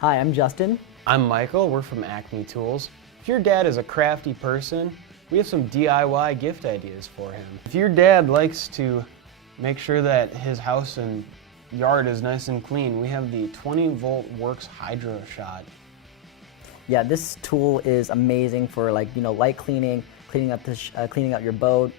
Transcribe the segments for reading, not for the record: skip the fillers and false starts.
Hi, I'm Justin. I'm Michael, we're from Acme Tools. If your dad is a crafty person, we have some DIY gift ideas for him. If your dad likes to make sure that his house and yard is nice and clean, we have the 20-volt Works Hydro Shot. Yeah, this tool is amazing for light cleaning, cleaning out your boat,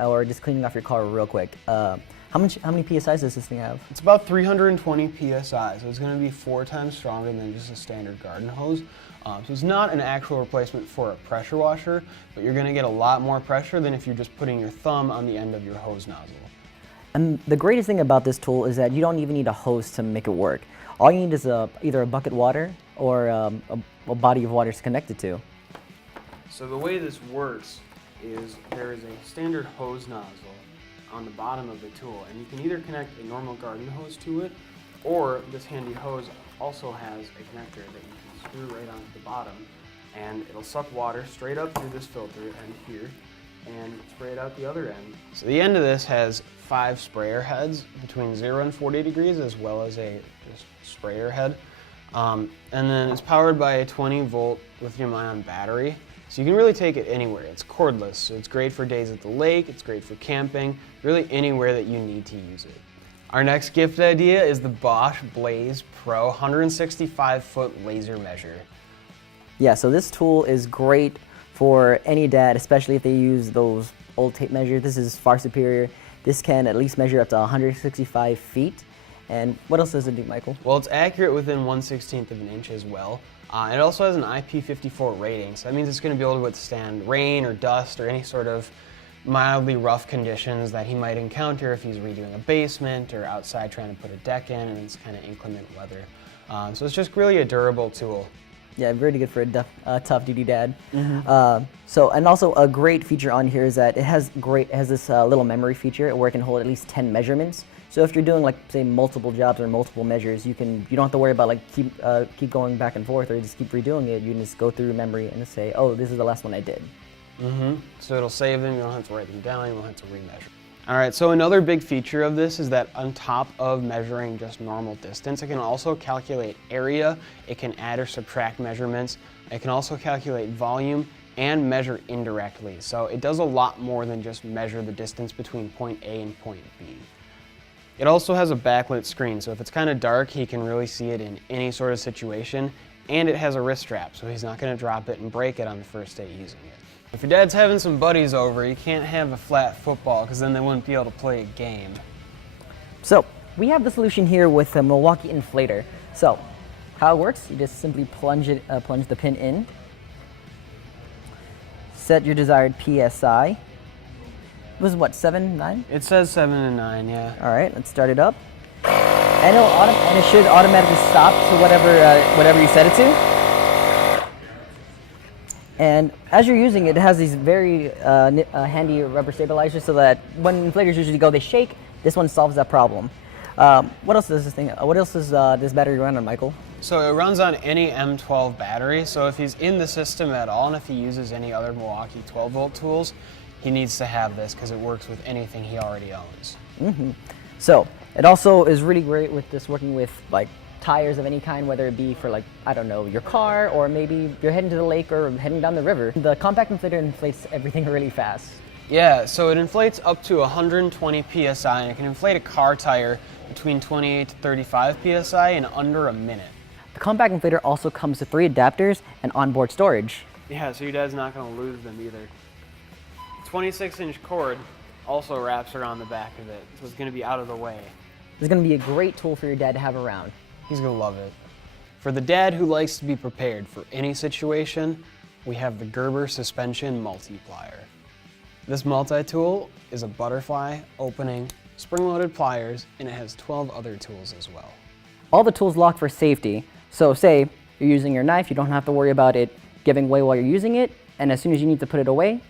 or just cleaning off your car real quick. How many PSIs does this thing have? It's about 320 PSI, so it's going to be 4 times stronger than just a standard garden hose. So it's not an actual replacement for a pressure washer, but you're going to get a lot more pressure than if you're just putting your thumb on the end of your hose nozzle. And the greatest thing about this tool is that you don't even need a hose to make it work. All you need is either a bucket of water or a body of water to connect it to. So the way this works is there is a standard hose nozzle on the bottom of the tool, and you can either connect a normal garden hose to it, or this handy hose also has a connector that you can screw right onto the bottom, and it'll suck water straight up through this filter end here and spray it out the other end. So the end of this has 5 sprayer heads between 0 and 40 degrees, as well as a just sprayer head. And then it's powered by a 20-volt lithium-ion battery. So you can really take it anywhere. It's cordless, so it's great for days at the lake, it's great for camping, really anywhere that you need to use it. Our next gift idea is the Bott Blaze Pro 165-foot laser measure. Yeah, so this tool is great for any dad, especially if they use those old tape measures. This is far superior. This can at least measure up to 165 feet. And what else does it do, Michael? Well, it's accurate within 1/16 of an inch as well. It also has an IP54 rating, so that means it's going to be able to withstand rain or dust or any sort of mildly rough conditions that he might encounter if he's redoing a basement or outside trying to put a deck in and it's kind of inclement weather. So it's just really a durable tool. Yeah, very good for a tough duty dad. Mm-hmm. And also a great feature on here is that it has this little memory feature where it can hold at least 10 measurements. So if you're doing say multiple jobs or multiple measures, you don't have to worry about keep going back and forth or just keep redoing it. You can just go through memory and just say, oh, this is the last one I did. So it'll save them. You don't have to write them down. You don't have to remeasure. All right, so another big feature of this is that on top of measuring just normal distance, it can also calculate area, it can add or subtract measurements, it can also calculate volume and measure indirectly. So it does a lot more than just measure the distance between point A and point B. It also has a backlit screen, so if it's kind of dark, he can really see it in any sort of situation, and it has a wrist strap, so he's not going to drop it and break it on the first day using it. If your dad's having some buddies over, you can't have a flat football because then they wouldn't be able to play a game. So we have the solution here with the Milwaukee Inflator. So how it works, you just simply plunge the pin in, set your desired PSI. It was what, 7, 9? It says 7 and 9, yeah. All right, let's start it up. And it should automatically stop to whatever you set it to. And as you're using it, it has these very handy rubber stabilizers so that when inflators usually go, they shake. This one solves that problem. What else does this battery run on, Michael? So it runs on any M12 battery. So if he's in the system at all, and if he uses any other Milwaukee 12-volt tools, he needs to have this because it works with anything he already owns. So it also is really great with this working with tires of any kind, whether it be for your car, or maybe you're heading to the lake or heading down the river. The compact inflator inflates everything really fast. Yeah, so it inflates up to 120 PSI, and it can inflate a car tire between 28 to 35 PSI in under a minute. The compact inflator also comes with 3 adapters and onboard storage. Yeah, so your dad's not going to lose them either. 26-inch cord also wraps around the back of it, so it's going to be out of the way. It's going to be a great tool for your dad to have around. He's going to love it. For the dad who likes to be prepared for any situation, we have the Gerber Suspension Multiplier. This multi-tool is a butterfly, opening, spring-loaded pliers, and it has 12 other tools as well. All the tools lock for safety, so say you're using your knife, you don't have to worry about it giving way while you're using it, and as soon as you need to put it away,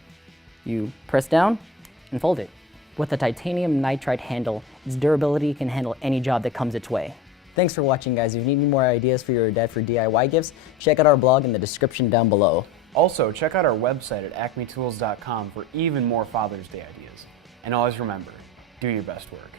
you press down and fold it. With a titanium nitride handle, its durability can handle any job that comes its way. Thanks for watching, guys. If you need any more ideas for your dad for DIY gifts, check out our blog in the description down below. Also, check out our website at acmetools.com for even more Father's Day ideas. And always remember, do your best work.